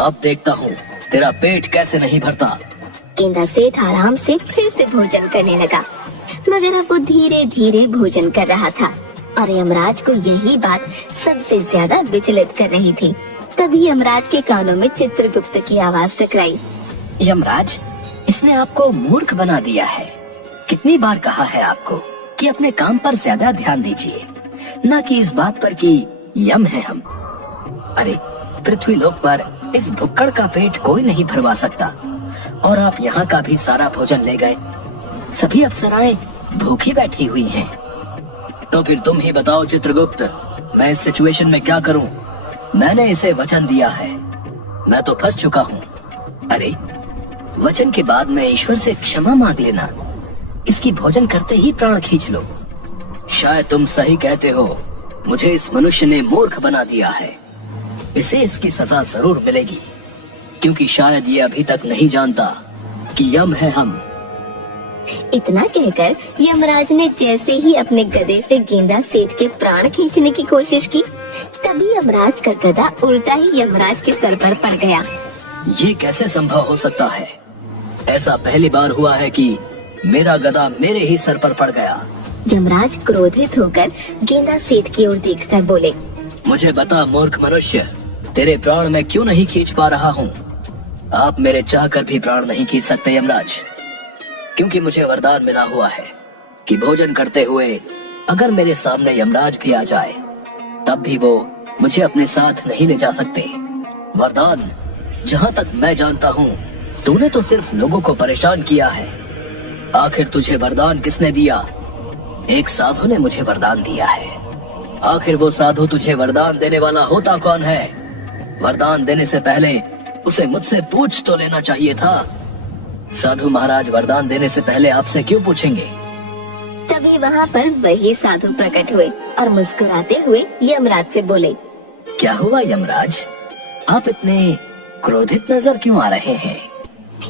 अब देखता हूँ तेरा पेट कैसे नहीं भरता। गेंदा सेठ आराम से फिर से भोजन करने लगा, मगर अब वो धीरे धीरे भोजन कर रहा था और यमराज को यही बात सबसे ज्यादा विचलित कर रही थी। तभी यमराज के कानों में चित्रगुप्त की आवाज टकराई। यमराज, इसने आपको मूर्ख बना दिया है। कितनी बार कहा है आपको कि अपने काम पर ज्यादा ध्यान दीजिए, न कि इस बात पर कि यम है हम। अरे, पृथ्वी लोक पर इस भुक्कड़ का पेट कोई नहीं भरवा सकता, और आप यहाँ का भी सारा भोजन ले गए। सभी अप्सराएं भूखी बैठी हुई हैं। तो फिर तुम ही बताओ चित्रगुप्त, मैं इस सिचुएशन में क्या करूं? मैंने इसे वचन दिया है, मैं तो फंस चुका हूँ। अरे, वचन के बाद में ईश्वर से क्षमा मांग लेना, इसकी भोजन करते ही प्राण खींच लो। शायद तुम सही कहते हो, मुझे इस मनुष्य ने मूर्ख बना दिया है। इसे इसकी सजा जरूर मिलेगी, क्योंकि शायद ये अभी तक नहीं जानता कि यम है हम। इतना कहकर यमराज ने जैसे ही अपने गदे से गेंदा सेठ के प्राण खींचने की कोशिश की, तभी यमराज का गदा उल्टा ही यमराज के सर पर पड़ गया। ये कैसे संभव हो सकता है? ऐसा पहली बार हुआ है कि मेरा गदा मेरे ही सर पर पड़ गया। यमराज क्रोधित होकर गेंदा सेठ की ओर देखकर बोले, मुझे बता मूर्ख मनुष्य, तेरे प्राण मैं क्यों नहीं खींच पा रहा हूँ? आप मेरे चाहकर भी प्राण नहीं खींच सकते यमराज, क्योंकि मुझे वरदान मिला हुआ है कि भोजन करते हुए अगर मेरे सामने यमराज भी आ जाए, तब भी वो मुझे अपने साथ नहीं ले जा सकते। वरदान, जहाँ तक मैं जानता हूँ, तूने तो सिर्फ लोगों को परेशान किया है। आखिर तुझे वरदान किसने दिया? एक साधु ने मुझे वरदान दिया है। आखिर वो साधु तुझे वरदान देने वाला होता कौन है? वरदान देने से पहले उसे मुझसे पूछ तो लेना चाहिए था। साधु महाराज वरदान देने से पहले आपसे क्यों पूछेंगे? तभी वहाँ पर वही साधु प्रकट हुए और मुस्कुराते हुए यमराज से बोले, क्या हुआ यमराज, आप इतने क्रोधित नजर क्यों आ रहे हैं?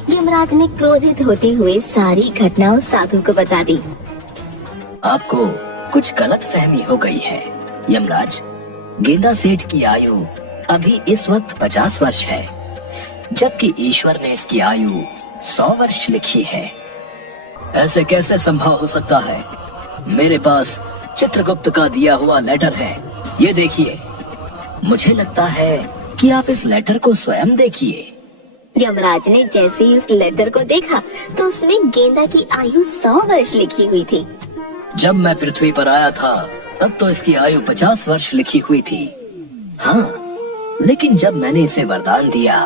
यमराज ने क्रोधित होते हुए सारी घटना उस साधु को बता दी। आपको कुछ गलत फहमी हो गई है यमराज। गेंदा सेठ की आयु अभी इस वक्त 50 वर्ष है, जबकि ईश्वर ने इसकी आयु 100 वर्ष लिखी है। ऐसे कैसे संभव हो सकता है? मेरे पास चित्रगुप्त का दिया हुआ लेटर है, ये देखिए। मुझे लगता है कि आप इस लेटर को स्वयं देखिए। यमराज ने जैसे ही उस लेटर को देखा तो उसमें गेंदा की आयु 100 वर्ष लिखी हुई थी। जब मैं पृथ्वी पर आया था तब तो इसकी आयु 50 वर्ष लिखी हुई थी। हाँ, लेकिन जब मैंने इसे वरदान दिया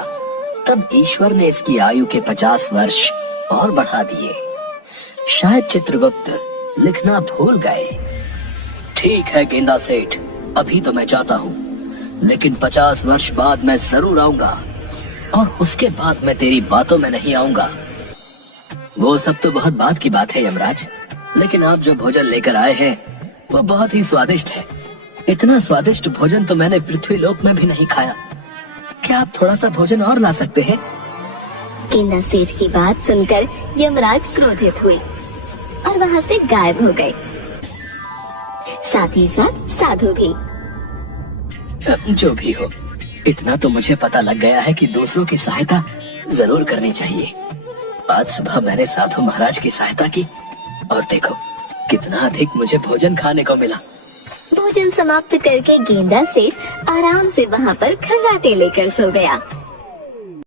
तब ईश्वर ने इसकी आयु के 50 वर्ष और बढ़ा दिए। शायद चित्रगुप्त लिखना भूल गए। ठीक है गेंदा सेठ, अभी तो मैं जाता हूँ, लेकिन 50 वर्ष बाद मैं जरूर आऊंगा, और उसके बाद मैं तेरी बातों में नहीं आऊंगा। वो सब तो बहुत बात की बात है यमराज, लेकिन आप जो भोजन लेकर आए हैं वो बहुत ही स्वादिष्ट है। इतना स्वादिष्ट भोजन तो मैंने पृथ्वी लोक में भी नहीं खाया। क्या आप थोड़ा सा भोजन और ला सकते हैं? गेंदा सेठ की बात सुनकर यमराज क्रोधित हुए और वहाँ से गायब हो गए, साथ ही साथ साधु भी। जो भी हो, इतना तो मुझे पता लग गया है कि दूसरों की सहायता जरूर करनी चाहिए। आज सुबह मैंने साधु महाराज की सहायता की और देखो कितना अधिक मुझे भोजन खाने को मिला। भोजन समाप्त करके गेंदा सेठ आराम से वहाँ पर खर्राटे लेकर सो गया।